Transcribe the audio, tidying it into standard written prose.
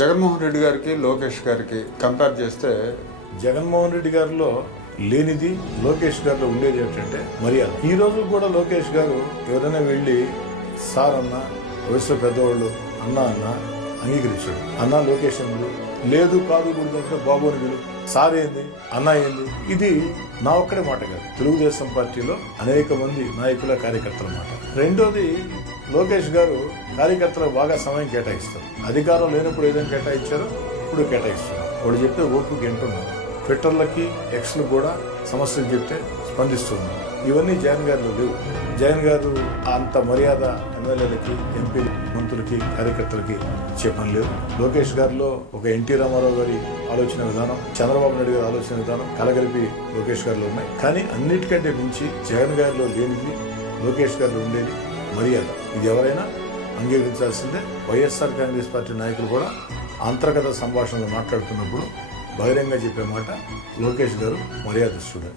జగన్మోహన్ రెడ్డి గారికి లోకేష్ గారికి కంపేర్ చేస్తే జగన్మోహన్ రెడ్డి గారిలో లేనిది లోకేష్ గారిలో ఉండేది ఏంటంటే మర్యాద. ఈ రోజు కూడా లోకేష్ గారు ఎవరైనా వెళ్ళి సార్ అన్న, వయసులో పెద్దవాళ్ళు అన్న అంగీకరించాడు. అన్న లోకేష్ అన్నాడు, లేదు కాదు గుర్తుంటే బాబు అని పిలు, సార్ ఏంది అన్న ఏంది. ఇది నా ఒక్కడే మాట కాదు, తెలుగుదేశం పార్టీలో అనేక మంది నాయకుల కార్యకర్తల మాట. రెండోది, లోకేష్ గారు కార్యకర్తలకు బాగా సమయం కేటాయిస్తారు. అధికారం లేనప్పుడు ఏదైనా కేటాయించారో ఇప్పుడు కేటాయిస్తున్నారు. వాడు చెప్పే ఓపిక వింటున్నారు. ట్విట్టర్లకి ఎక్స్లు కూడా సమస్యలు చెప్తే స్పందిస్తున్నారు. ఇవన్నీ జగన్ గారిలో లేవు. జగన్ గారు అంత మర్యాద ఎమ్మెల్యేలకి, ఎంపీలు, మంత్రులకి, కార్యకర్తలకి చెప్పని లేదు. లోకేష్ గారిలో ఒక ఎన్టీ రామారావు గారి ఆలోచన విధానం, చంద్రబాబు నాయుడు గారి ఆలోచన విధానం కలగలిపి లోకేష్ గారిలో ఉన్నాయి. కానీ అన్నిటికంటే మించి జగన్ గారిలో లేనిది లోకేష్ గారిలో ఉండేది మర్యాద. ఇది ఎవరైనా అంగీకరించాల్సిందే. వైఎస్ఆర్ కాంగ్రెస్ పార్టీ నాయకులు కూడా అంతర్గత సంభాషణలు మాట్లాడుతున్నప్పుడు బహిరంగ చెప్పే మాట లోకేష్ గారు మర్యాదస్తుడు.